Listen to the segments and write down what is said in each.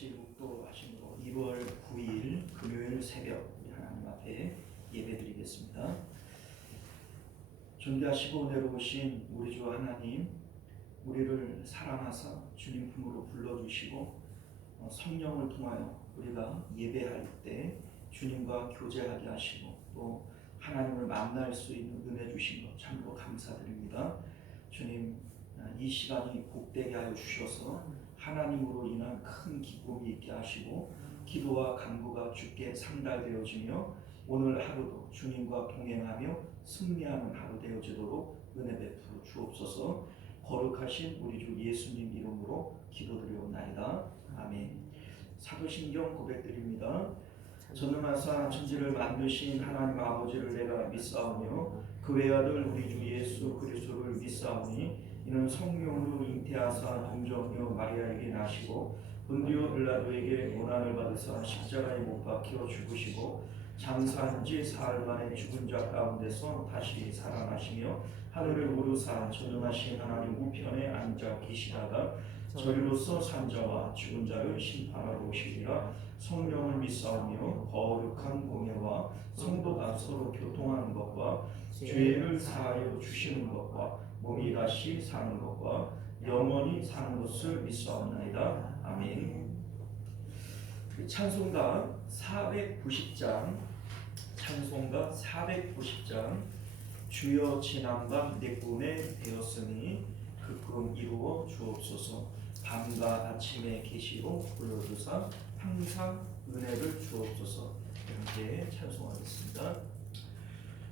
같이 묵도하심으로 2월 9일 금요일 새벽 우리 하나님 앞에 예배드리겠습니다. 존귀하시고 은혜로우신 우리 주 하나님, 우리를 사랑하사 주님 품으로 불러주시고 성령을 통하여 우리가 예배할 때 주님과 교제하게 하시고 또 하나님을 만날 수 있는 은혜 주신 것 참으로 감사드립니다. 주님, 이 시간이 복되게 하여 주셔서 하나님으로 인한 큰 기쁨이 있게 하시고 기도와 간구가 주께 상달되어지며 오늘 하루도 주님과 동행하며 승리하는 하루 되어지도록 은혜 베풀어 주옵소서. 거룩하신 우리 주 예수님 이름으로 기도드리옵나이다. 아멘. 사도신경 고백드립니다. 전능하사 천지를 만드신 하나님 아버지를 내가 믿사오며 그 외아들 우리 주 예수 그리스도를 믿사오니 이는 성령으로 잉태하사 동정녀 마리아에게 나시고 본디오 빌라도에게 고난을 받으사 십자가에 못 박혀 죽으시고 장사한 지 사흘 만에 죽은 자 가운데서 다시 살아나시며 하늘을 오르사 전능하신 하나님 우편에 앉아 계시다가 저리로서 산 자와 죽은 자를 심판하러 오시리라. 성령을 믿사오며 거룩한 공예와 성도가 서로 교통하는 것과 죄를 사하여 주시는 것과 몸이 다시 사는 것과 영원히 사는 것을 믿사옵나이다. 아멘. 찬송가 490장 주여 지난밤 내 꿈에 되었으니 그 꿈 이루어 주옵소서. 밤과 아침에 계시로 불러주사 항상 은혜를 주옵소서. 함께 찬송하겠습니다.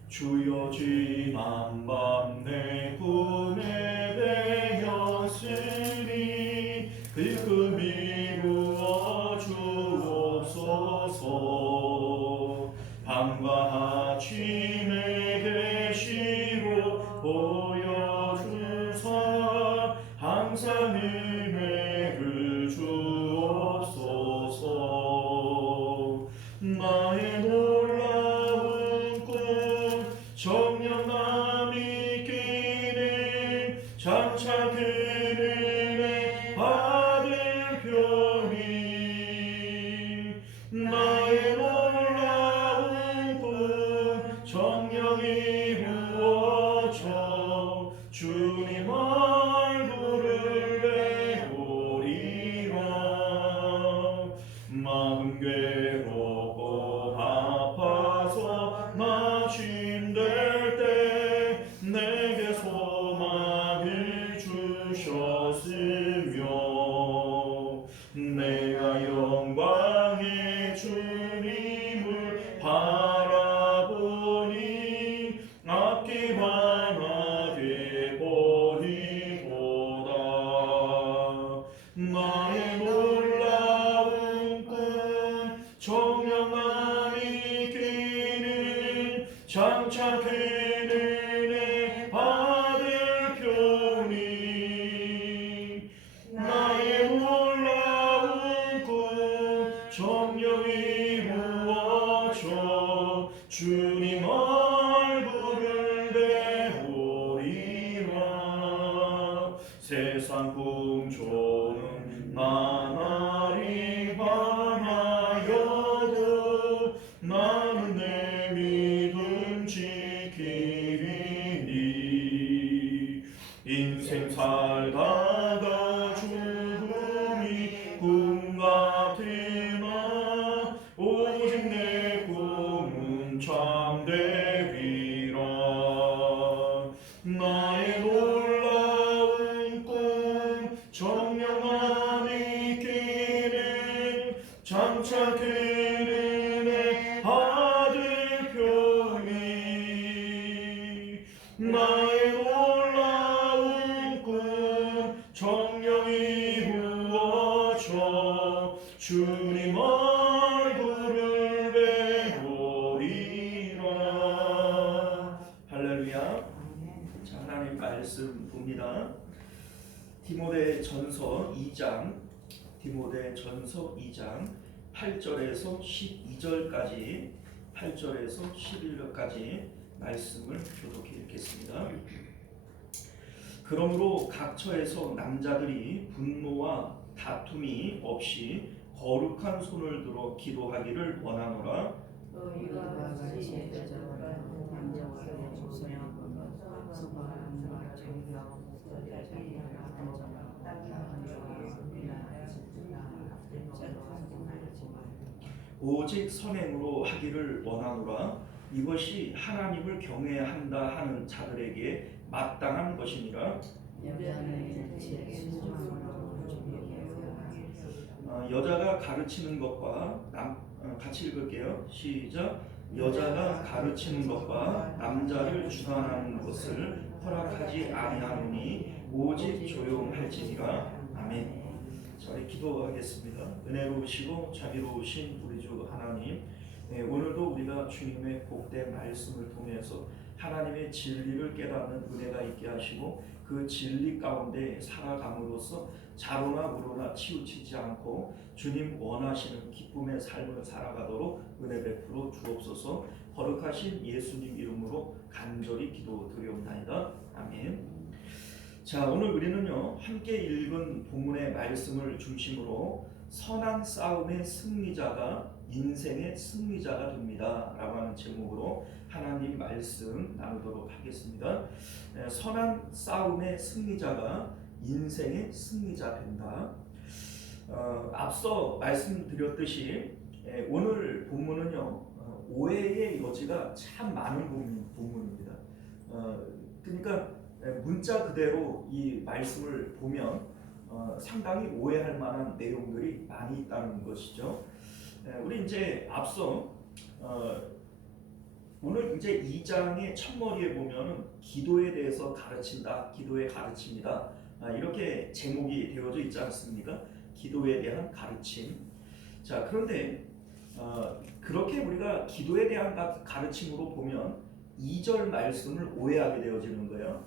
주여 지난밤 내 꿈에 되었으니 그 꿈 이루어 주옵소서. 밤과 아침에 계시로 보여주사 항상 은혜를 주옵소서. 나의 놀라운 꿈 정령감 있기는 장차 그 은혜 받을 편이. 나의 놀라운 꿈 정령 이루어져 주님 얼굴을 배우리라. 마음 괴롭고 아파서 마침될 때 내게 소망을 주셨으며 내가 영광의 주님을 바라보니 앞길 환하게 보이도다. 나의 놀라운 꿈 정령만 있기는 장차 그 은혜 받을 편이. 나의 놀라운 꿈 정령 이루어져 주님 얼굴을 배우리라. 세상 풍조는 나날이 변하여도 나는 내 믿음 지키리니. 인생 살다가 죽음이 꿈 같으나 오직 내 꿈은 참되리라. 나의 놀라운 꿈 정령만 있기는 장차 그 은혜 받을 편이. 나의 놀라운 꿈 정령 이루어져 주님 얼굴을 배우리라. 할렐루야. 자, 하나님 말씀 봅니다. 디모데전서 2장 8절에서 11절까지 말씀을 교독해 읽겠습니다. 그러므로 각 처에서 남자들이 분노와 다툼이 없이 거룩한 손을 들어 기도하기를 원하노라. 너희가 같이 여자와 남자와 소년과 수고하는 정의와 목소리를 오직 선행으로 하기를 원하노라. 이것이 하나님을 경외한다 하는 자들에게 마땅한 것이니라. 여자가 가르치는 것과 같이 읽을게요. 시작. 여자가 가르치는 것과 남자를 주관하는 것을 허락하지 아니하노니 오직 조용할지니라. 아멘. 자, 우리 기도하겠습니다. 은혜로우시고 자비로우신 우리 주 하나님, 오늘도 우리가 주님의 복된 말씀을 통해서 하나님의 진리를 깨닫는 은혜가 있게 하시고 그 진리 가운데 살아감으로써 자로나 우로나 치우치지 않고 주님 원하시는 기쁨의 삶을 살아가도록 은혜 베풀어 주옵소서. 거룩하신 예수님 이름으로 간절히 기도드리옵나이다. 아멘. 자, 오늘 우리는요 함께 읽은 본문의 말씀을 중심으로 선한 싸움의 승리자가 인생의 승리자가 됩니다 라고 하는 제목으로 하나님 말씀 나누도록 하겠습니다. 선한 싸움의 승리자가 인생의 승리자 된다. 앞서 말씀드렸듯이 오늘 본문은요 오해의 여지가 참 많은 본문입니다. 그러니까 문자 그대로 이 말씀을 보면 상당히 오해할 만한 내용들이 많이 있다는 것이죠. 우리 이제 앞서 오늘 이제 2장의 첫머리에 보면은 기도에 대해서 가르친다, 기도의 가르침이다, 이렇게 제목이 되어져 있지 않습니까? 기도에 대한 가르침. 자, 그런데 그렇게 우리가 기도에 대한 가르침으로 보면 2절 말씀을 오해하게 되어지는 거예요.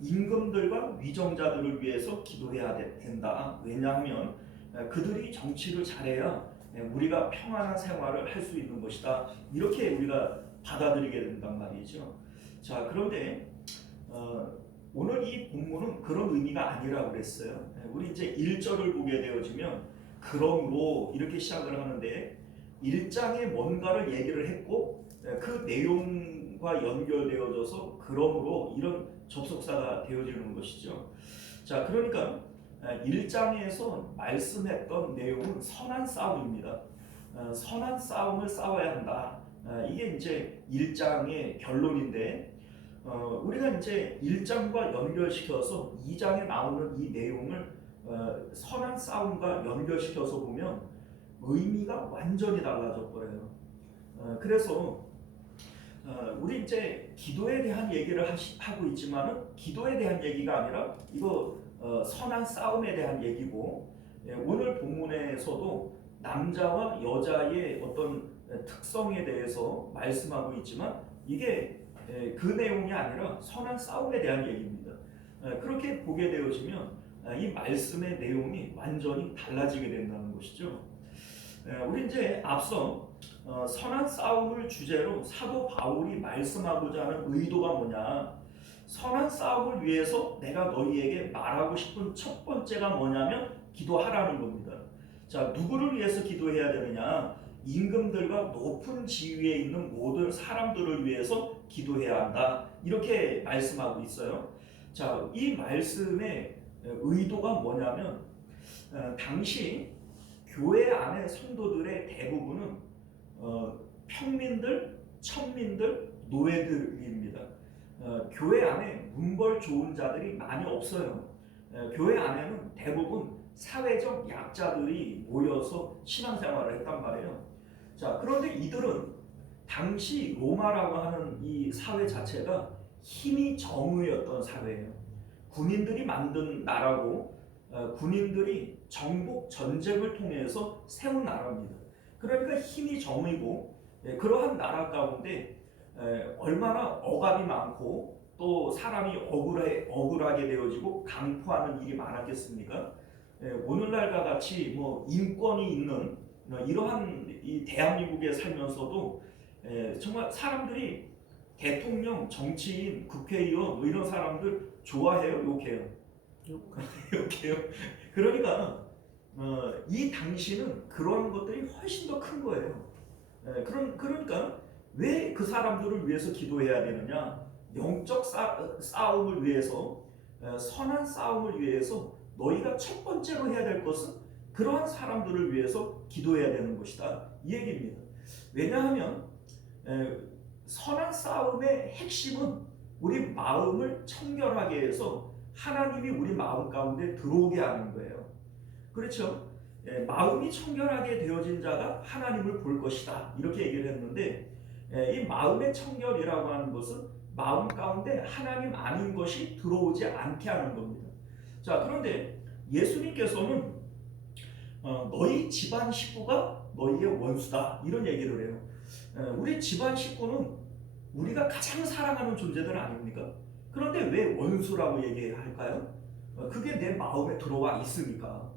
임금들과 위정자들을 위해서 기도해야 된다. 왜냐하면 그들이 정치를 잘해야 우리가 평안한 생활을 할 수 있는 것이다. 이렇게 우리가 받아들이게 된단 말이죠. 자, 그런데 오늘 이 본문은 그런 의미가 아니라고 그랬어요. 우리 이제 1절을 보게 되어지면 그러므로 이렇게 시작을 하는데 1장에 뭔가를 얘기를 했고 그 내용과 연결되어져서 그러므로 이런 접속사가 되어지는 것이죠. 자, 그러니까 1장에서 말씀했던 내용은 선한 싸움입니다. 선한 싸움을 싸워야 한다. 이게 이제 1장의 결론인데 우리가 이제 1장과 연결시켜서 2장에 나오는 이 내용을 선한 싸움과 연결시켜서 보면 의미가 완전히 달라져 버려요. 그래서 우리 이제 기도에 대한 얘기를 하고 있지만은 기도에 대한 얘기가 아니라 이거 선한 싸움에 대한 얘기고, 오늘 본문에서도 남자와 여자의 어떤 특성에 대해서 말씀하고 있지만 이게 그 내용이 아니라 선한 싸움에 대한 얘기입니다. 그렇게 보게 되어지면 이 말씀의 내용이 완전히 달라지게 된다는 것이죠. 우리 이제 앞서 선한 싸움을 주제로 사도 바울이 말씀하고자 하는 의도가 뭐냐, 선한 싸움을 위해서 내가 너희에게 말하고 싶은 첫 번째가 뭐냐면 기도하라는 겁니다. 자, 누구를 위해서 기도해야 되느냐? 임금들과 높은 지위에 있는 모든 사람들을 위해서 기도해야 한다. 이렇게 말씀하고 있어요. 자, 이 말씀의 의도가 뭐냐면 당시 교회 안의 성도들의 대부분은 평민들, 천민들, 노예들입니다. 교회 안에 문벌 좋은 자들이 많이 없어요. 교회 안에는 대부분 사회적 약자들이 모여서 신앙생활을 했단 말이에요. 자, 그런데 이들은 당시 로마라고 하는 이 사회 자체가 힘이 정의였던 사회예요. 군인들이 만든 나라고 군인들이 정복 전쟁을 통해서 세운 나라입니다. 그러니까 힘이 정의고 그러한 나라 가운데 얼마나 억압이 많고 또 사람이 억울하게 되어지고 강포하는 일이 많았겠습니까? 오늘날과 같이 뭐 인권이 있는 이러한 이 대한민국에 살면서도 정말 사람들이 대통령, 정치인, 국회의원 뭐 이런 사람들 좋아해요, 욕해요? 욕해요. 그러니까 이 당시는 그런 것들이 훨씬 더 큰 거예요. 그러니까 왜 그 사람들을 위해서 기도해야 되느냐? 영적 싸움을 위해서, 선한 싸움을 위해서 너희가 첫 번째로 해야 될 것은 그러한 사람들을 위해서 기도해야 되는 것이다, 이 얘기입니다. 왜냐하면 선한 싸움의 핵심은 우리 마음을 청결하게 해서 하나님이 우리 마음 가운데 들어오게 하는 거예요. 그렇죠? 마음이 청결하게 되어진 자가 하나님을 볼 것이다, 이렇게 얘기를 했는데, 이 마음의 청결이라고 하는 것은 마음 가운데 하나님 아닌 것이 들어오지 않게 하는 겁니다. 자, 그런데 예수님께서는 너희 집안 식구가 너희의 원수다, 이런 얘기를 해요. 우리 집안 식구는 우리가 가장 사랑하는 존재들 아닙니까? 그런데 왜 원수라고 얘기할까요? 그게 내 마음에 들어와 있으니까.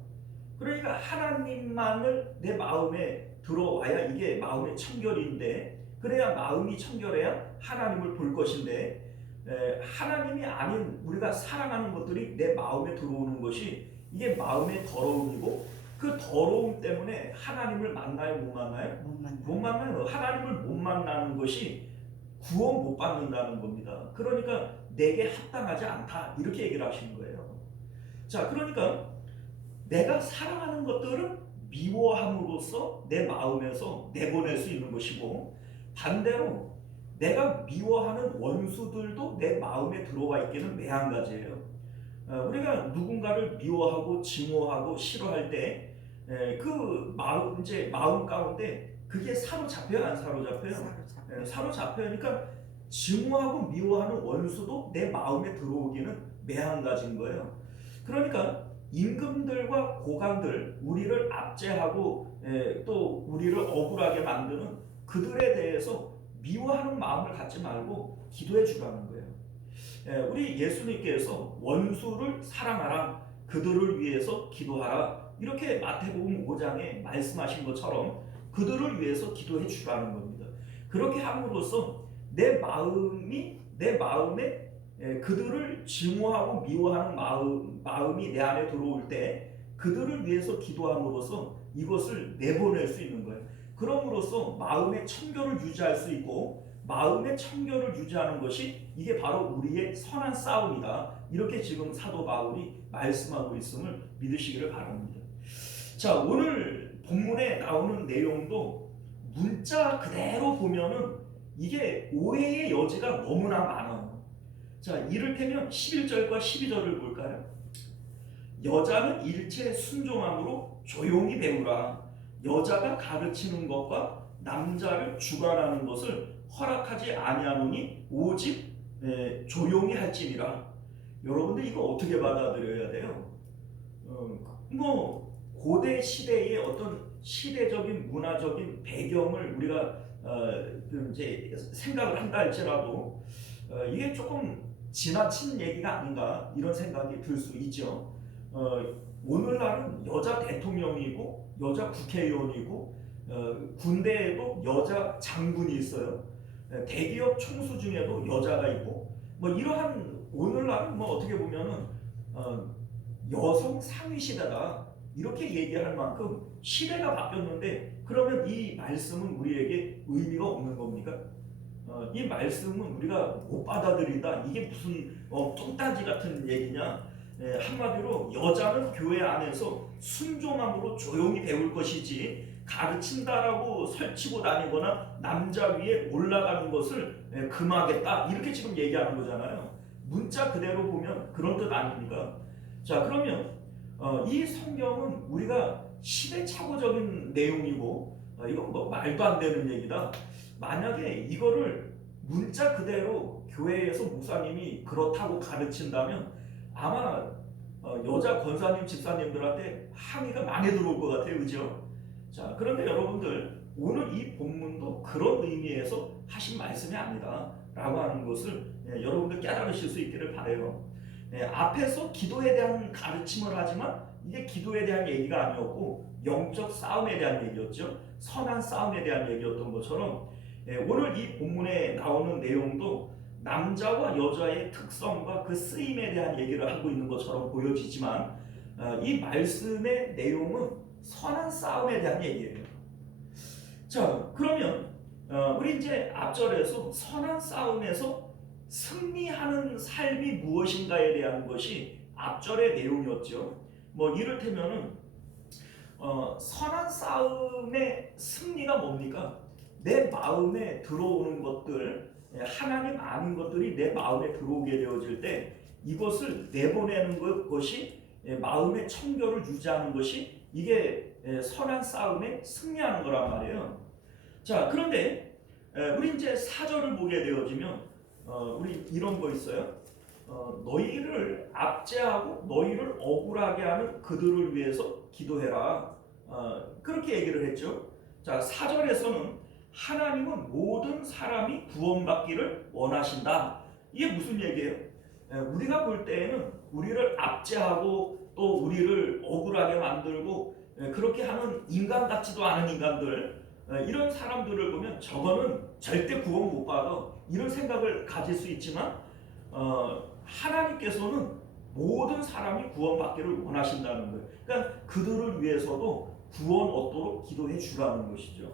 그러니까 하나님만을 내 마음에 들어와야 이게 마음의 청결인데, 그래야 마음이 청결해야 하나님을 볼 것인데, 하나님이 아닌 우리가 사랑하는 것들이 내 마음에 들어오는 것이 이게 마음의 더러움이고, 그 더러움 때문에 하나님을 만나요, 못 만나요? 못 만나요. 하나님을 못 만나는 것이 구원 못 받는다는 겁니다. 그러니까 내게 합당하지 않다, 이렇게 얘기를 하시는 거예요. 자, 그러니까 내가 사랑하는 것들은 미워함으로써 내 마음에서 내보낼 수 있는 것이고, 반대로 내가 미워하는 원수들도 내 마음에 들어와 있기는 매한가지예요. 우리가 누군가를 미워하고 증오하고 싫어할 때 그 마음 가운데 그게 사로잡혀요, 안 사로잡혀요? 사로잡혀요. 그러니까 증오하고 미워하는 원수도 내 마음에 들어오기는 매한가지인 거예요. 그러니까 임금들과 고관들, 우리를 압제하고 또 우리를 억울하게 만드는 그들에 대해서 미워하는 마음을 갖지 말고 기도해 주라는 거예요. 우리 예수님께서 원수를 사랑하라, 그들을 위해서 기도하라, 이렇게 마태복음 5장에 말씀하신 것처럼 그들을 위해서 기도해 주라는 겁니다. 그렇게 함으로써 내 마음에 그들을 증오하고 미워하는 마음이 내 안에 들어올 때 그들을 위해서 기도함으로써 이것을 내보낼 수 있는 거예요. 그럼으로써 마음의 청결을 유지할 수 있고, 마음의 청결을 유지하는 것이 이게 바로 우리의 선한 싸움이다, 이렇게 지금 사도 바울이 말씀하고 있음을 믿으시기를 바랍니다. 자, 오늘 본문에 나오는 내용도 문자 그대로 보면은 이게 오해의 여지가 너무나 많아요. 자, 이를테면 11절과 12절을 볼까요? 여자는 일체 순종함으로 조용히 배우라. 여자가 가르치는 것과 남자를 주관하는 것을 허락하지 아니하노니 오직 조용히 할지니라. 여러분들 이거 어떻게 받아들여야 돼요? 고대 시대의 어떤 시대적인 문화적인 배경을 우리가 이제 생각을 한다 할지라도 이게 조금 지나친 얘기가 아닌가, 이런 생각이 들 수 있죠. 오늘날은 여자 대통령이고 여자 국회의원이고 군대에도 여자 장군이 있어요. 대기업 총수 중에도 여자가 있고, 이러한 오늘날은 어떻게 보면은 여성 상위 시대다, 이렇게 얘기할 만큼 시대가 바뀌었는데, 그러면 이 말씀은 우리에게 의미가 없는 겁니까? 이 말씀은 우리가 못 받아들인다, 이게 무슨 뚱따지 같은 얘기냐? 한마디로 여자는 교회 안에서 순종함으로 조용히 배울 것이지, 가르친다라고 설치고 다니거나 남자 위에 올라가는 것을 금하겠다, 이렇게 지금 얘기하는 거잖아요. 문자 그대로 보면 그런 뜻 아닙니까? 자, 그러면 이 성경은 우리가 시대착오적인 내용이고, 이건 말도 안 되는 얘기다. 만약에 이거를 문자 그대로 교회에서 목사님이 그렇다고 가르친다면 아마 여자 권사님, 집사님들한테 항의가 많이 들어올 것 같아요, 그죠? 자, 그런데 여러분들, 오늘 이 본문도 그런 의미에서 하신 말씀이 아니다 라고 하는 것을 여러분들 깨달으실 수 있기를 바라요. 앞에서 기도에 대한 가르침을 하지만 이게 기도에 대한 얘기가 아니었고 영적 싸움에 대한 얘기였죠. 선한 싸움에 대한 얘기였던 것처럼 오늘 이 본문에 나오는 내용도 남자와 여자의 특성과 그 쓰임에 대한 얘기를 하고 있는 것처럼 보여지지만, 이 말씀의 내용은 선한 싸움에 대한 얘기예요. 자, 그러면 우리 이제 앞절에서 선한 싸움에서 승리하는 삶이 무엇인가에 대한 것이 앞절의 내용이었죠. 뭐 이를테면은 선한 싸움의 승리가 뭡니까? 내 마음에 들어오는 것들, 하나님 아는 것들이 내 마음에 들어오게 되어질 때 이것을 내보내는 것이 마음의 청결을 유지하는 것이 이게 선한 싸움에 승리하는 거란 말이에요. 자, 그런데 우리 이제 4절을 보게 되어지면 우리 이런 거 있어요. 너희를 압제하고 너희를 억울하게 하는 그들을 위해서 기도해라. 그렇게 얘기를 했죠. 자, 4절에서는 하나님은 모든 사람이 구원받기를 원하신다. 이게 무슨 얘기예요? 우리가 볼 때에는 우리를 압제하고 또 우리를 억울하게 만들고 그렇게 하는 인간 같지도 않은 인간들, 이런 사람들을 보면 저거는 절대 구원 못 받아, 이런 생각을 가질 수 있지만 하나님께서는 모든 사람이 구원받기를 원하신다는 거예요. 그러니까 그들을 위해서도 구원 얻도록 기도해 주라는 것이죠.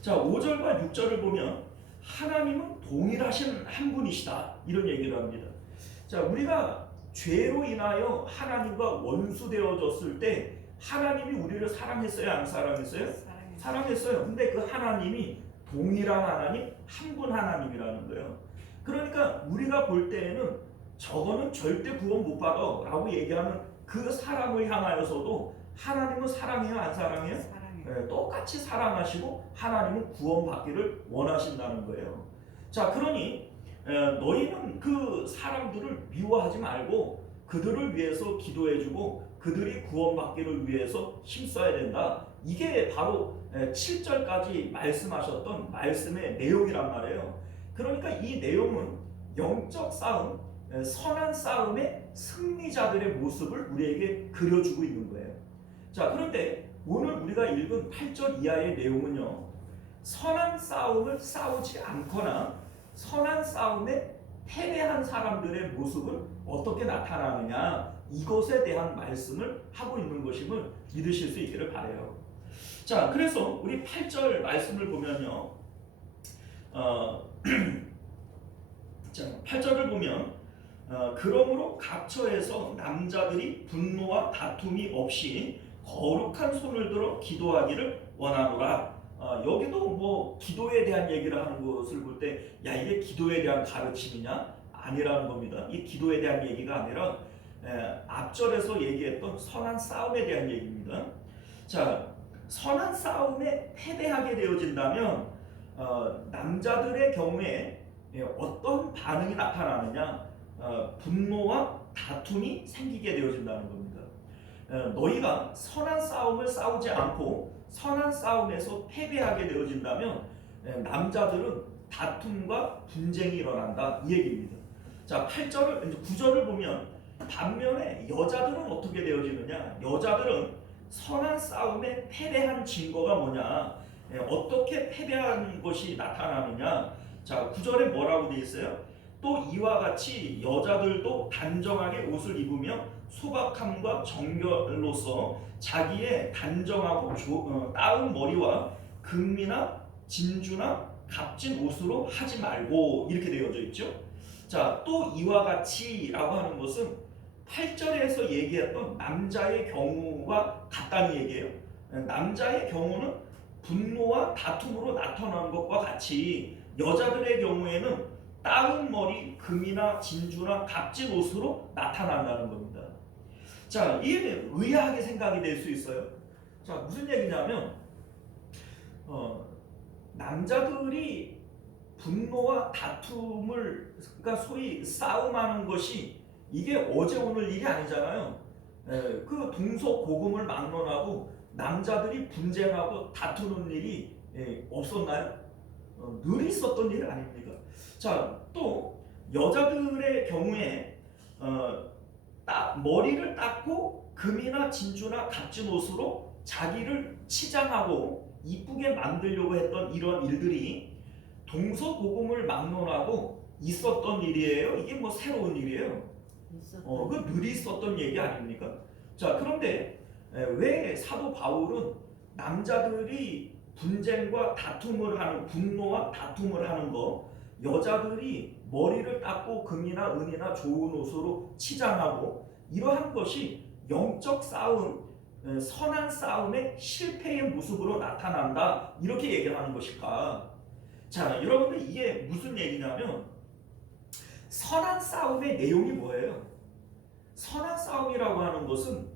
자, 5절과 6절을 보면 하나님은 동일하신 한 분이시다, 이런 얘기를 합니다. 자, 우리가 죄로 인하여 하나님과 원수되어졌을 때 하나님이 우리를 사랑했어요, 안 사랑했어요? 사랑했어요. 근데 그 하나님이 동일한 하나님, 한 분 하나님이라는 거예요. 그러니까 우리가 볼 때에는 저거는 절대 구원 못 받아 라고 얘기하는 그 사람을 향하여서도 하나님은 사랑해요, 안 사랑해요? 사랑해요. 똑같이 사랑하시고 하나님은 구원받기를 원하신다는 거예요. 자, 그러니 너희는 그 사람들을 미워하지 말고 그들을 위해서 기도해주고 그들이 구원받기를 위해서 힘써야 된다. 이게 바로 7절까지 말씀하셨던 말씀의 내용이란 말이에요. 그러니까 이 내용은 영적 싸움, 선한 싸움의 승리자들의 모습을 우리에게 그려주고 있는 거예요. 자, 그런데 오늘 우리가 읽은 8절 이하의 내용은요, 선한 싸움을 싸우지 않거나 선한 싸움에 패배한 사람들의 모습은 어떻게 나타나느냐, 이것에 대한 말씀을 하고 있는 것임을 믿으실 수 있기를 바라요. 자, 그래서 우리 8절 말씀을 보면요, 자, 8절을 보면 그러므로 각처에서 남자들이 분노와 다툼이 없이 거룩한 손을 들어 기도하기를 원하노라. 여기도 뭐 기도에 대한 얘기를 하는 것을 볼 때 야, 이게 기도에 대한 가르침이냐? 아니라는 겁니다. 이 기도에 대한 얘기가 아니라 앞절에서 얘기했던 선한 싸움에 대한 얘기입니다. 자, 선한 싸움에 패배하게 되어진다면 남자들의 경우에 어떤 반응이 나타나느냐? 분노와 다툼이 생기게 되어진다는 겁니다. 너희가 선한 싸움을 싸우지 않고 선한 싸움에서 패배하게 되어진다면 남자들은 다툼과 분쟁이 일어난다, 이 얘기입니다. 자, 9절을 보면 반면에 여자들은 어떻게 되어지느냐? 여자들은 선한 싸움에 패배한 증거가 뭐냐? 어떻게 패배한 것이 나타나느냐? 자, 9절에 뭐라고 되어 있어요? 또 이와 같이 여자들도 단정하게 옷을 입으며 소박함과 정결로서 자기의 단정하고 따은 머리와 금이나 진주나 값진 옷으로 하지 말고, 이렇게 되어져 있죠. 자, 또 이와 같이라고 하는 것은 8절에서 얘기했던 남자의 경우와 같다는 얘기예요. 남자의 경우는 분노와 다툼으로 나타나는 것과 같이 여자들의 경우에는 따은 머리, 금이나 진주나 값진 옷으로 나타난다는 겁니다. 자, 이게 의아하게 생각이 될 수 있어요. 자, 무슨 얘기냐면 남자들이 분노와 다툼을, 그러니까 소위 싸움하는 것이 이게 어제 오늘 일이 아니잖아요. 그 동서고금을 막론하고 남자들이 분쟁하고 다투는 일이 없었나요? 늘 있었던 일 아닙니까? 자, 또 여자들의 경우에 머리를 닦고 금이나 진주나 값진 옷으로 자기를 치장하고 이쁘게 만들려고 했던 이런 일들이 동서고금을 막론하고 있었던 일이에요. 이게 뭐 새로운 일이에요. 그 늘 있었던 얘기 아닙니까? 자, 그런데 왜 사도 바울은 남자들이 분쟁과 다툼을 하는, 분노와 다툼을 하는 거, 여자들이 머리를 닦고 금이나 은이나 좋은 옷으로 치장하고, 이러한 것이 영적 싸움, 선한 싸움의 실패의 모습으로 나타난다, 이렇게 얘기를 하는 것일까? 자, 여러분들, 이게 무슨 얘기냐면, 선한 싸움의 내용이 뭐예요? 선한 싸움이라고 하는 것은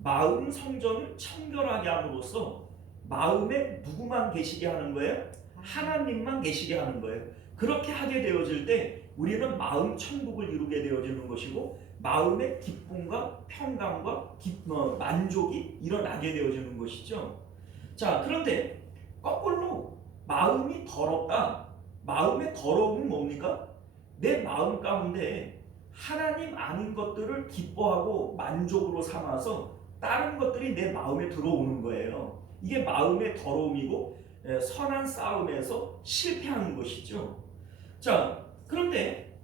마음 성전을 청결하게 함으로써 마음에 누구만 계시게 하는 거예요? 하나님만 계시게 하는 거예요. 그렇게 하게 되어질 때 우리는 마음 천국을 이루게 되어지는 것이고, 마음의 기쁨과 평강과 만족이 일어나게 되어지는 것이죠. 자, 그런데 거꾸로 마음이 더럽다. 마음의 더러움은 뭡니까? 내 마음 가운데 하나님 아닌 것들을 기뻐하고 만족으로 삼아서 다른 것들이 내 마음에 들어오는 거예요. 이게 마음의 더러움이고 선한 싸움에서 실패하는 것이죠. 자, 그런데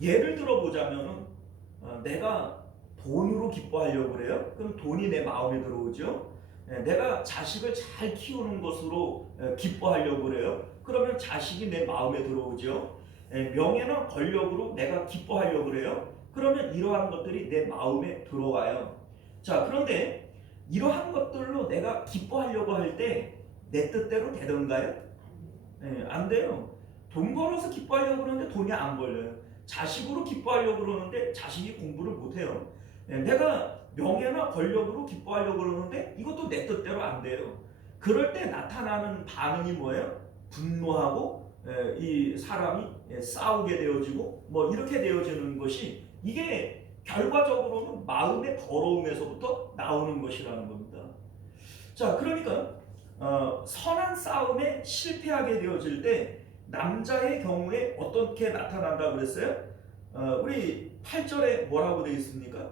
예를 들어 보자면 내가 돈으로 기뻐하려고 그래요. 그럼 돈이 내 마음에 들어오죠. 내가 자식을 잘 키우는 것으로 기뻐하려고 그래요. 그러면 자식이 내 마음에 들어오죠. 명예나 권력으로 내가 기뻐하려고 그래요. 그러면 이러한 것들이 내 마음에 들어와요. 자, 그런데 이러한 것들로 내가 기뻐하려고 할 때 내 뜻대로 되던가요? 안 돼요. 돈 벌어서 기뻐하려고 그러는데 돈이 안 벌려요. 자식으로 기뻐하려고 그러는데 자식이 공부를 못해요. 내가 명예나 권력으로 기뻐하려고 그러는데 이것도 내 뜻대로 안 돼요. 그럴 때 나타나는 반응이 뭐예요? 분노하고 이 사람이 싸우게 되어지고 뭐 이렇게 되어지는 것이, 이게 결과적으로는 마음의 더러움에서부터 나오는 것이라는 겁니다. 자, 그러니까 선한 싸움에 실패하게 되어질 때 남자의 경우에 어떻게 나타난다고 그랬어요? 우리 8절에 뭐라고 되어 있습니까?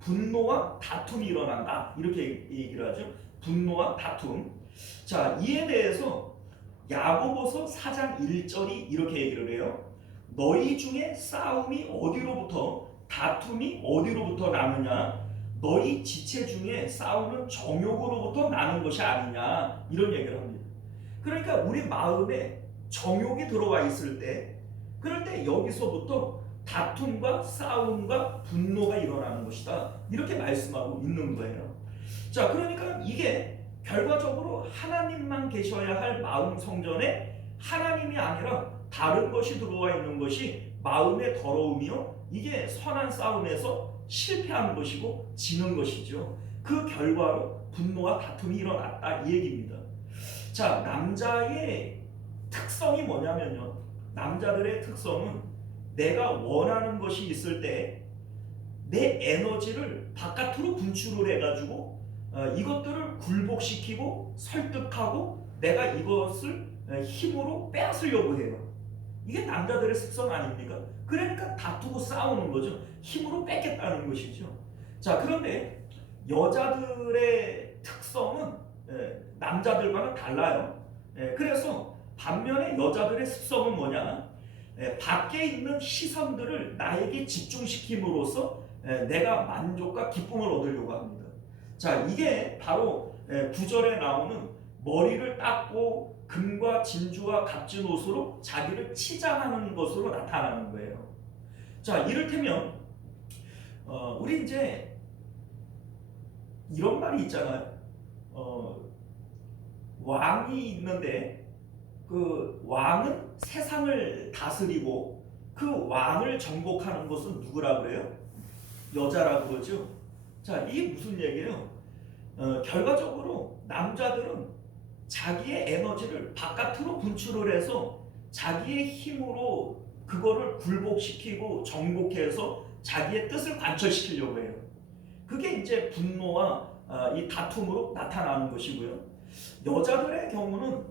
분노와 다툼이 일어난다, 이렇게 얘기를 하죠. 분노와 다툼. 자, 이에 대해서 야고보서 4장 1절이 이렇게 얘기를 해요. 너희 중에 싸움이 어디로부터, 다툼이 어디로부터 나느냐? 너희 지체 중에 싸우는 정욕으로부터 나는 것이 아니냐, 이런 얘기를 합니다. 그러니까 우리 마음에 정욕이 들어와 있을 때, 그럴 때 여기서부터 다툼과 싸움과 분노가 일어나는 것이다, 이렇게 말씀하고 있는 거예요. 자, 그러니까 이게 결과적으로 하나님만 계셔야 할 마음 성전에 하나님이 아니라 다른 것이 들어와 있는 것이 마음의 더러움이요, 이게 선한 싸움에서 실패하는 것이고 지는 것이죠. 그 결과로 분노와 다툼이 일어났다, 이 얘기입니다. 자, 남자의 특성이 뭐냐면요, 남자들의 특성은 내가 원하는 것이 있을 때 내 에너지를 바깥으로 분출을 해가지고 이것들을 굴복시키고 설득하고 내가 이것을 힘으로 빼앗으려고 해요. 이게 남자들의 습성 아닙니까? 그러니까 다투고 싸우는 거죠. 힘으로 뺏겠다는 것이죠. 자, 그런데 여자들의 특성은 남자들과는 달라요. 그래서 반면에 여자들의 습성은 뭐냐? 밖에 있는 시선들을 나에게 집중시킴으로써 내가 만족과 기쁨을 얻으려고 합니다. 자, 이게 바로 9절에 나오는 머리를 닦고 금과 진주와 값진 옷으로 자기를 치장하는 것으로 나타나는 거예요. 자, 이를테면 우리 이제 이런 말이 있잖아요. 왕이 있는데 그 왕은 세상을 다스리고 그 왕을 정복하는 것은 누구라 그래요? 여자라고 그러죠. 자, 이게 무슨 얘기예요? 결과적으로 남자들은 자기의 에너지를 바깥으로 분출을 해서 자기의 힘으로 그거를 굴복시키고 정복해서 자기의 뜻을 관철시키려고 해요. 그게 이제 분노와 이 다툼으로 나타나는 것이고요. 여자들의 경우는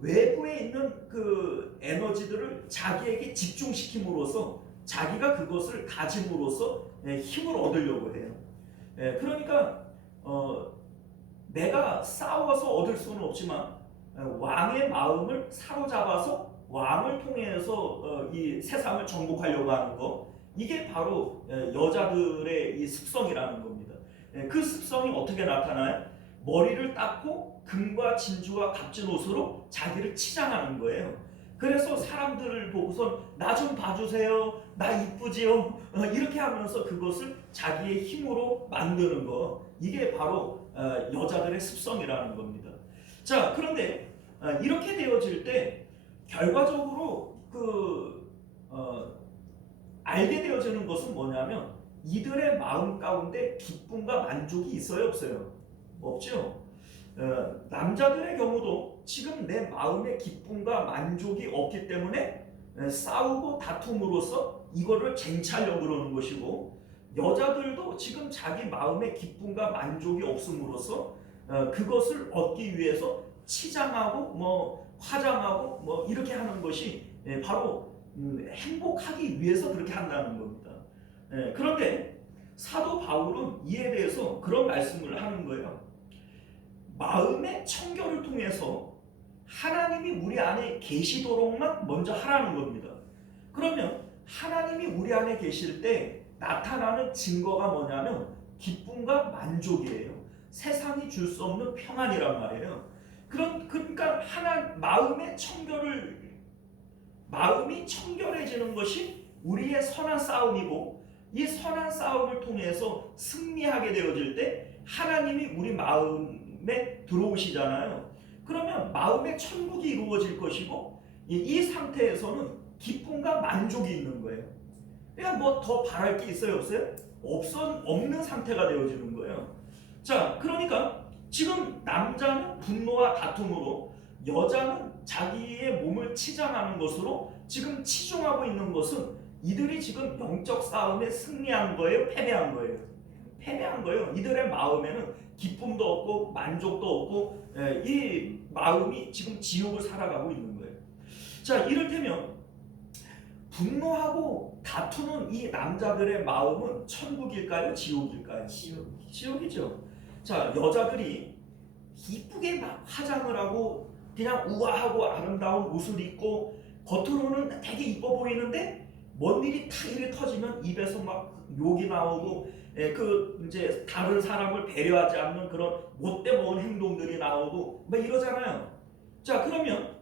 외부에 있는 그 에너지들을 자기에게 집중시킴으로써 자기가 그것을 가짐으로써 힘을 얻으려고 해요. 그러니까 내가 싸워서 얻을 수는 없지만 왕의 마음을 사로잡아서 왕을 통해서 이 세상을 정복하려고 하는 거, 이게 바로 여자들의 이 습성이라는 겁니다. 그 습성이 어떻게 나타나요? 머리를 닦고 금과 진주와 값진 옷으로 자기를 치장하는 거예요. 그래서 사람들을 보고선 나 좀 봐주세요, 나 이쁘지요, 이렇게 하면서 그것을 자기의 힘으로 만드는 거, 이게 바로 여자들의 습성이라는 겁니다. 자, 그런데 이렇게 되어질 때 결과적으로 알게 되어지는 것은 뭐냐면 이들의 마음 가운데 기쁨과 만족이 있어요, 없어요? 없죠. 남자들의 경우도 지금 내 마음의 기쁨과 만족이 없기 때문에 싸우고 다툼으로써 이거를 쟁취하려고 그러는 것이고, 여자들도 지금 자기 마음의 기쁨과 만족이 없음으로써 그것을 얻기 위해서 치장하고 뭐 화장하고 뭐 이렇게 하는 것이 바로 행복하기 위해서 그렇게 한다는 겁니다. 그런데 사도 바울은 이에 대해서 그런 말씀을 하는 거예요. 마음의 청결을 통해서 하나님이 우리 안에 계시도록만 먼저 하라는 겁니다. 그러면 하나님이 우리 안에 계실 때 나타나는 증거가 뭐냐면 기쁨과 만족이에요. 세상이 줄 수 없는 평안이란 말이에요. 그러니까 마음이 청결해지는 것이 우리의 선한 싸움이고, 이 선한 싸움을 통해서 승리하게 되어질 때 하나님이 우리 마음에 들어오시잖아요. 그러면 마음의 천국이 이루어질 것이고, 이 상태에서는 기쁨과 만족이 있는 거예요. 그러니까 뭐 더 바랄 게 있어요, 없어요? 없는 상태가 되어지는 거예요. 자, 그러니까 지금 남자는 분노와 다툼으로, 여자는 자기의 몸을 치장하는 것으로 지금 치중하고 있는 것은 이들이 지금 영적 싸움에 승리한 거예요, 패배한 거예요? 패배한 거예요. 이들의 마음에는 기쁨도 없고 만족도 없고 이 마음이 지금 지옥을 살아가고 있는 거예요. 자, 이를테면 분노하고 다투는 이 남자들의 마음은 천국일까요, 지옥일까요? 지옥이죠. 자, 여자들이 이쁘게 막 화장을 하고 그냥 우아하고 아름다운 옷을 입고 겉으로는 되게 이뻐 보이는데 뭔 일이 탁 이렇게 터지면 입에서 막 욕이 나오고 이제 다른 사람을 배려하지 않는 그런 못돼 먹은 행동들이 나오고 막 이러잖아요. 자, 그러면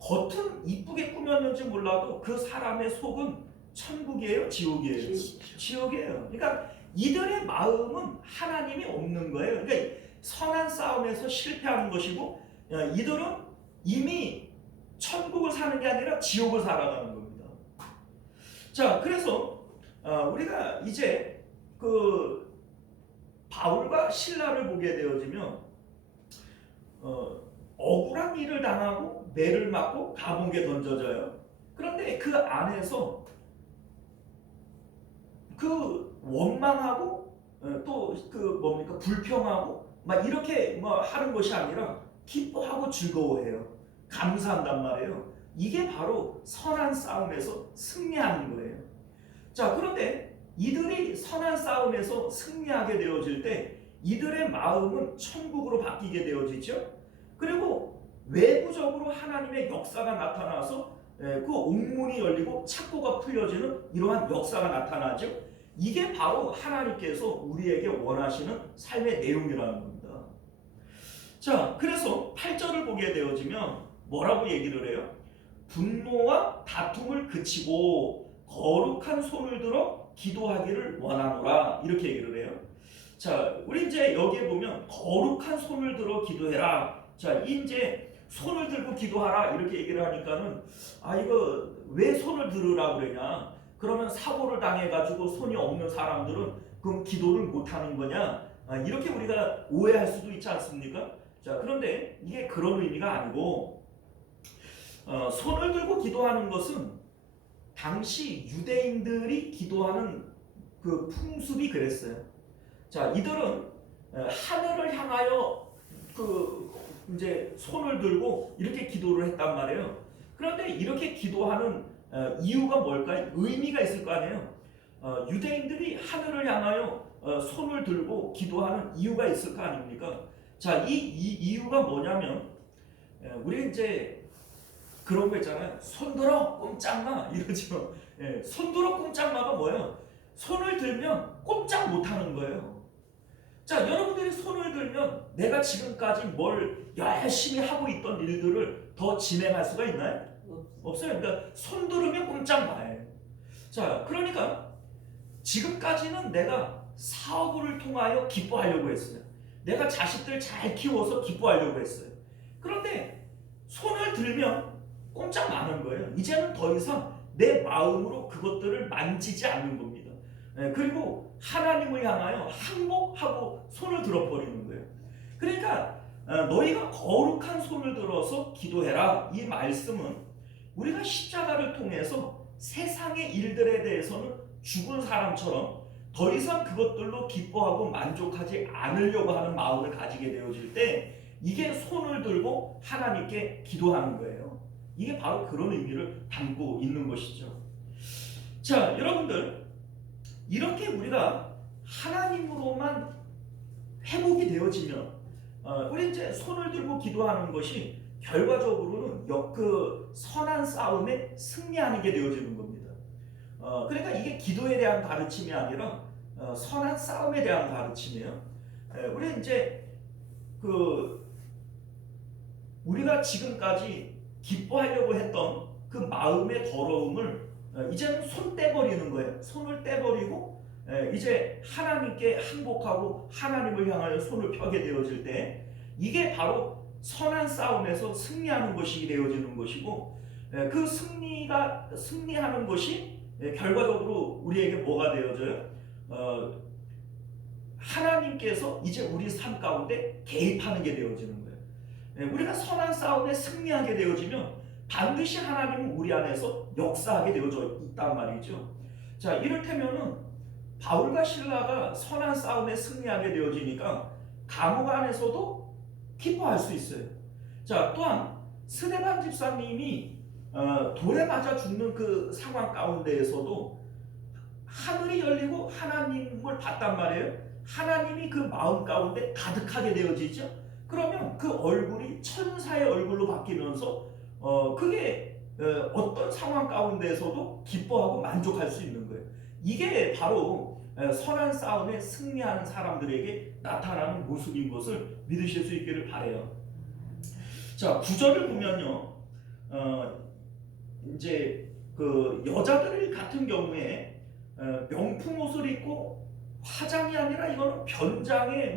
겉은 이쁘게 꾸몄는지 몰라도 그 사람의 속은 천국이에요, 지옥이에요? 지옥이에요. 그러니까 이들의 마음은 하나님이 없는 거예요. 그러니까 선한 싸움에서 실패하는 것이고, 이들은 이미 천국을 사는 게 아니라 지옥을 살아가는 겁니다. 자, 그래서 우리가 이제 그 바울과 실라를 보게 되어지면 억울한 일을 당하고 매를 맞고 감옥에 던져져요. 그런데 그 안에서 그 원망하고 또 불평하고 막 이렇게 뭐 하는 것이 아니라 기뻐하고 즐거워해요. 감사한단 말이에요. 이게 바로 선한 싸움에서 승리하는 거예요. 자, 그런데 이들이 선한 싸움에서 승리하게 되어질 때 이들의 마음은 천국으로 바뀌게 되어지죠. 그리고 외부적으로 하나님의 역사가 나타나서 그 옥문이 열리고 착고가 풀려지는 이러한 역사가 나타나죠. 이게 바로 하나님께서 우리에게 원하시는 삶의 내용이라는 겁니다. 자, 그래서 8절을 보게 되어지면 뭐라고 얘기를 해요? 분노와 다툼을 그치고 거룩한 손을 들어 기도하기를 원하노라, 이렇게 얘기를 해요. 자, 우리 이제 여기에 보면 거룩한 손을 들어 기도해라. 자, 이제 손을 들고 기도하라 이렇게 얘기를 하니까는 이거 왜 손을 들으라고 그러냐? 그러면 사고를 당해가지고 손이 없는 사람들은 그럼 기도를 못하는 거냐? 이렇게 우리가 오해할 수도 있지 않습니까? 자, 그런데 이게 그런 의미가 아니고 손을 들고 기도하는 것은 당시 유대인들이 기도하는 그 풍습이 그랬어요. 자, 이들은 하늘을 향하여 이제 손을 들고 이렇게 기도를 했단 말이에요. 그런데 이렇게 기도하는 이유가 뭘까요? 의미가 있을 거 아니에요. 유대인들이 하늘을 향하여 손을 들고 기도하는 이유가 있을 거 아닙니까? 자, 이 이유가 뭐냐면 우리 이제 그런 거 있잖아요. 손들어 꼼짝마 이러죠. 예, 손들어 꼼짝마가 뭐예요? 손을 들면 꼼짝 못하는 거예요. 자, 여러분들이 손을 들면 내가 지금까지 뭘 열심히 하고 있던 일들을 더 진행할 수가 있나요? 없어요. 그러니까 손 들으면 꼼짝 마예요. 자, 그러니까 지금까지는 내가 사업을 통하여 기뻐하려고 했어요. 내가 자식들 잘 키워서 기뻐하려고 했어요. 그런데 손을 들면 꼼짝 마는 거예요. 이제는 더 이상 내 마음으로 그것들을 만지지 않는 겁니다. 그리고 하나님을 향하여 항복하고 손을 들어버리는 거예요. 그러니까 너희가 거룩한 손을 들어서 기도해라. 이 말씀은 우리가 십자가를 통해서 세상의 일들에 대해서는 죽은 사람처럼 더 이상 그것들로 기뻐하고 만족하지 않으려고 하는 마음을 가지게 되어질 때 이게 손을 들고 하나님께 기도하는 거예요. 이게 바로 그런 의미를 담고 있는 것이죠. 자, 여러분들, 이렇게 우리가 하나님으로만 회복이 되어지면 우리 이제 손을 들고 기도하는 것이 결과적으로는 그 선한 싸움에 승리하게 되어지는 겁니다. 그러니까 이게 기도에 대한 가르침이 아니라 선한 싸움에 대한 가르침이에요. 우리 이제 우리가 지금까지 기뻐하려고 했던 그 마음의 더러움을 이제는 손 떼버리는 거예요. 손을 떼버리고 이제 하나님께 항복하고 하나님을 향하여 손을 펴게 되어질 때 이게 바로 선한 싸움에서 승리하는 것이 되어지는 것이고 그 승리하는 것이 결과적으로 우리에게 뭐가 되어져요? 하나님께서 이제 우리 삶 가운데 개입하는 게 되어지는 거예요. 우리가 선한 싸움에 승리하게 되어지면 반드시 하나님은 우리 안에서 역사하게 되어져 있단 말이죠. 자, 이를테면은 바울과 실라가 선한 싸움에 승리하게 되어지니까 감옥 안에서도 기뻐할 수 있어요. 자, 또한 스데반 집사님이 돌에 맞아 죽는 그 상황 가운데에서도 하늘이 열리고 하나님을 봤단 말이에요. 하나님이 그 마음 가운데 가득하게 되어지죠. 그러면 그 얼굴이 천사의 얼굴로 바뀌면서 그게 어떤 상황 가운데에서도 기뻐하고 만족할 수 있는 거예요. 이게 바로 선한 싸움에 승리하는 사람들에게 나타나는 모습인 것을 믿으실 수 있기를 바라요. 자, 9절을 보면요, 이제 그 여자들 같은 경우에 명품 옷을 입고 화장이 아니라 이거는 변장에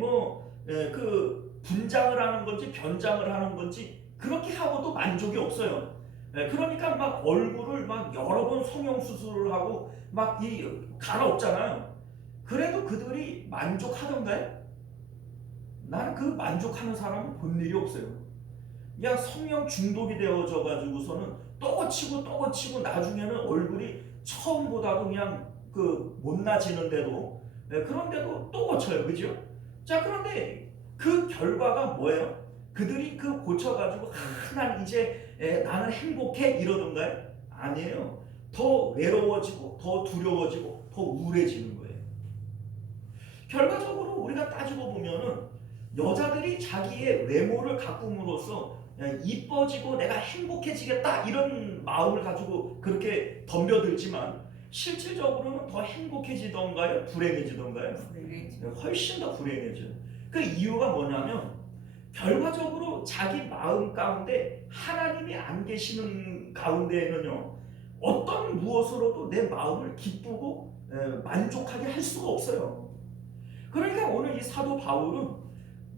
그 분장을 하는 건지 변장을 하는 건지 그렇게 하고도 만족이 없어요. 그러니까 막 얼굴을 막 여러 번 성형 수술을 하고 막 갈아엎잖아요. 그래도 그들이 만족하던가요? 나는 그 만족하는 사람은 본 일이 없어요. 그냥 성형 중독이 되어져 가지고서는 또 고치고 나중에는 얼굴이 처음보다도 그냥 그 못나지는데도 그런데도 또 고쳐요. 그죠? 자, 그런데 그 결과가 뭐예요? 그들이 그 고쳐가지고 난 이제 나는 행복해 이러던가요? 아니에요. 더 외로워지고 더 두려워지고 더 우울해지는 거예요. 결과적으로 우리가 따지고 보면은 여자들이 자기의 외모를 가꿈으로써 이뻐지고 내가 행복해지겠다 이런 마음을 가지고 그렇게 덤벼들지만 실질적으로는 더 행복해지던가요? 불행해지던가요? 훨씬 더 불행해져요. 그 이유가 뭐냐면 결과적으로 자기 마음 가운데 하나님이 안 계시는 가운데에는요, 어떤 무엇으로도 내 마음을 기쁘고 만족하게 할 수가 없어요. 그러니까 오늘 이 사도 바울은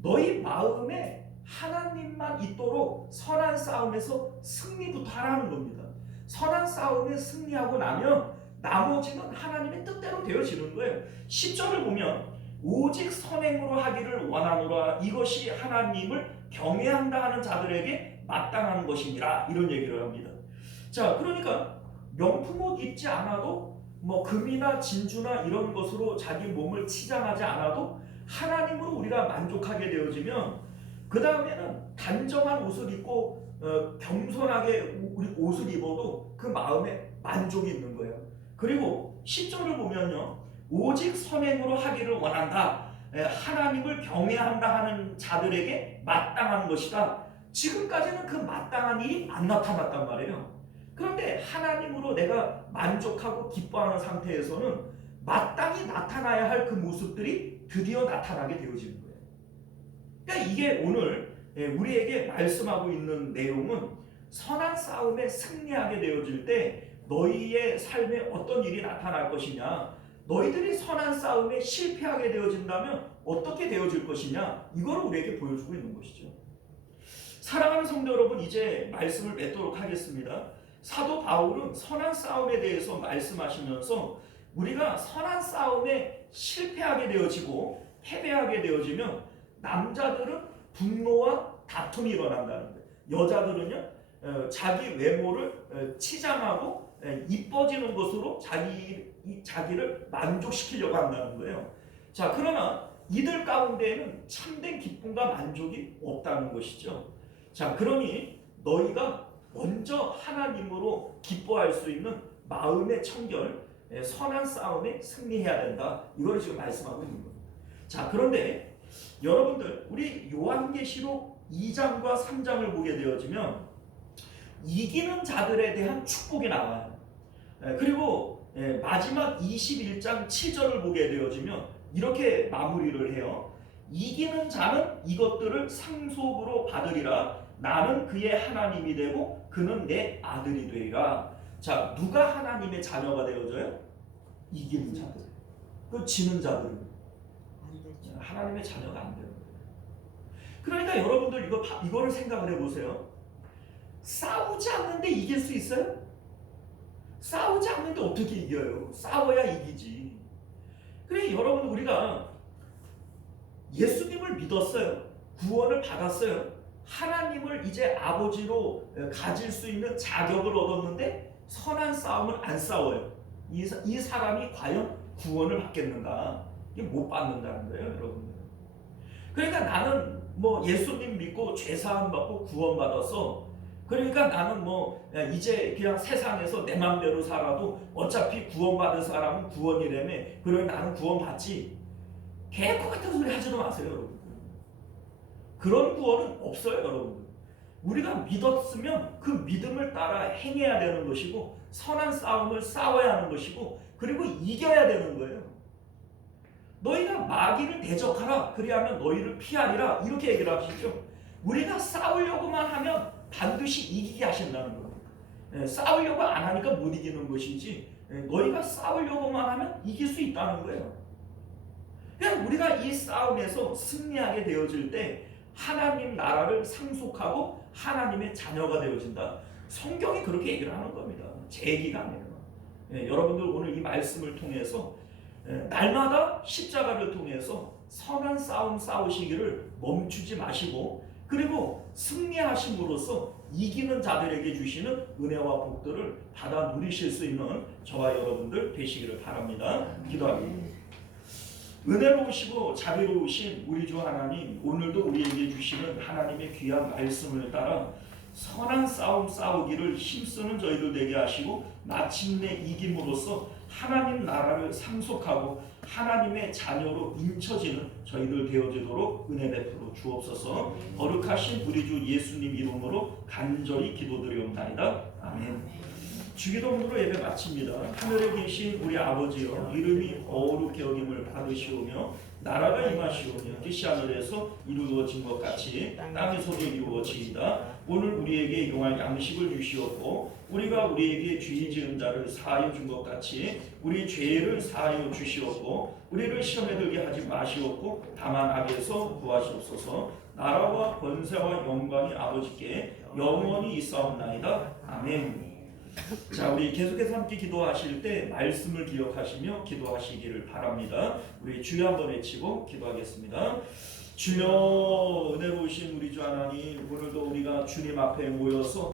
너희 마음에 하나님만 있도록 선한 싸움에서 승리부터 하라는 겁니다. 선한 싸움에 승리하고 나면 나머지는 하나님의 뜻대로 되어지는 거예요. 10절을 보면 오직 선행으로 하기를 원하노라 이것이 하나님을 경외한다 하는 자들에게 마땅한 것이니라 이런 얘기를 합니다. 자, 그러니까 명품 옷 입지 않아도 금이나 진주나 이런 것으로 자기 몸을 치장하지 않아도 하나님으로 우리가 만족하게 되어지면 그 다음에는 단정한 옷을 입고 겸손하게 우리 옷을 입어도 그 마음에 만족이 있는 거예요. 그리고 10절을 보면요, 오직 선행으로 하기를 원한다, 하나님을 경외한다 하는 자들에게 마땅한 것이다. 지금까지는 그 마땅한 일이 안 나타났단 말이에요. 그런데 하나님으로 내가 만족하고 기뻐하는 상태에서는 마땅히 나타나야 할 그 모습들이 드디어 나타나게 되어지는 거예요. 그러니까 이게 오늘 우리에게 말씀하고 있는 내용은 선한 싸움에 승리하게 되어질 때 너희의 삶에 어떤 일이 나타날 것이냐, 너희들이 선한 싸움에 실패하게 되어진다면 어떻게 되어질 것이냐, 이걸 우리에게 보여주고 있는 것이죠. 사랑하는 성도 여러분, 이제 말씀을 맺도록 하겠습니다. 사도 바울은 선한 싸움에 대해서 말씀하시면서 우리가 선한 싸움에 실패하게 되어지고 패배하게 되어지면 남자들은 분노와 다툼이 일어난다는 거예요. 여자들은요, 자기 외모를 치장하고 이뻐지는 것으로 자기를 만족시키려고 한다는 거예요. 자, 그러나 이들 가운데에는 참된 기쁨과 만족이 없다는 것이죠. 자, 그러니 너희가 먼저 하나님으로 기뻐할 수 있는 마음의 청결, 선한 싸움에 승리해야 된다. 이걸 지금 말씀하고 있는 겁니다. 자, 그런데 여러분들, 우리 요한계시록 2장과 3장을 보게 되어지면 이기는 자들에 대한 축복이 나와요. 그리고 마지막 21장 7절을 보게 되어지면 이렇게 마무리를 해요. 이기는 자는 이것들을 상속으로 받으리라. 나는 그의 하나님이 되고 그는 내 아들이 되리라. 자, 누가 하나님의 자녀가 되어져요? 이기는 자들. 그 지는 자들은 하나님의 자녀가 안 되는 거예요. 그러니까 여러분들 이거를 생각을 해보세요. 싸우지 않는데 이길 수 있어요? 싸우지 않는데 어떻게 이겨요? 싸워야 이기지. 그래, 여러분, 우리가 예수님을 믿었어요. 구원을 받았어요. 하나님을 이제 아버지로 가질 수 있는 자격을 얻었는데 선한 싸움을 안 싸워요. 이 사람이 과연 구원을 받겠는가? 이게 못 받는다는 거예요, 여러분들. 그러니까 나는 뭐 예수님 믿고 죄사함 받고 구원 받았어. 그러니까 나는 뭐 이제 그냥 세상에서 내 마음대로 살아도 어차피 구원받은 사람은 구원이라며, 그러니 나는 구원 받지. 개코 같은 소리 하지도 마세요, 여러분. 그런 구원은 없어요, 여러분. 우리가 믿었으면 그 믿음을 따라 행해야 되는 것이고, 선한 싸움을 싸워야 하는 것이고, 그리고 이겨야 되는 거예요. 너희가 마귀를 대적하라, 그리하면 너희를 피하리라, 이렇게 얘기를 하시죠. 우리가 싸우려고만 하면 반드시 이기게 하신다는 거예요. 싸우려고 안 하니까 못 이기는 것이지, 너희가 싸우려고만 하면 이길 수 있다는 거예요. 그냥 우리가 이 싸움에서 승리하게 되어질 때 하나님 나라를 상속하고 하나님의 자녀가 되어진다. 성경이 그렇게 얘기를 하는 겁니다. 제 얘기가 아니에요. 여러분들 오늘 이 말씀을 통해서 날마다 십자가를 통해서 선한 싸움 싸우시기를 멈추지 마시고, 그리고 승리하심으로써 이기는 자들에게 주시는 은혜와 복들을 받아 누리실 수 있는 저와 여러분들 되시기를 바랍니다. 기도합니다. 은혜로우시고 자비로우신 우리 주 하나님, 오늘도 우리에게 주시는 하나님의 귀한 말씀을 따라 선한 싸움 싸우기를 힘쓰는 저희들 되게 하시고, 마침내 이김으로써 하나님 나라를 상속하고 하나님의 자녀로 인쳐지는 저희들 되어지도록 은혜 베풀어 주옵소서. 거룩하신 우리 주 예수님 이름으로 간절히 기도드리옵나이다. 아멘. 주기도문으로 예배 마칩니다. 하늘에 계신 우리 아버지여, 이름이 거룩히 여김을 받으시오며 나라가 임하시오며 뜻이 하늘에서 이루어진 것 같이 땅에서도 이루어지이다. 오늘 우리에게 용할 양식을 주시옵고, 우리가 우리에게 죄 지은 자를 사하여 준 것 같이 우리 죄를 사하여 주시옵고, 우리를 시험에 들게 하지 마시옵고 다만 악에서 구하시옵소서. 나라와 권세와 영광이 아버지께 영원히 있사옵나이다. 아멘. 자, 우리 계속해서 함께 기도하실 때 말씀을 기억하시며 기도하시기를 바랍니다. 우리 주여 한번 외치고 기도하겠습니다. 주여, 은혜로우신 우리 주 하나님, 오늘도 우리가 주님 앞에 모여서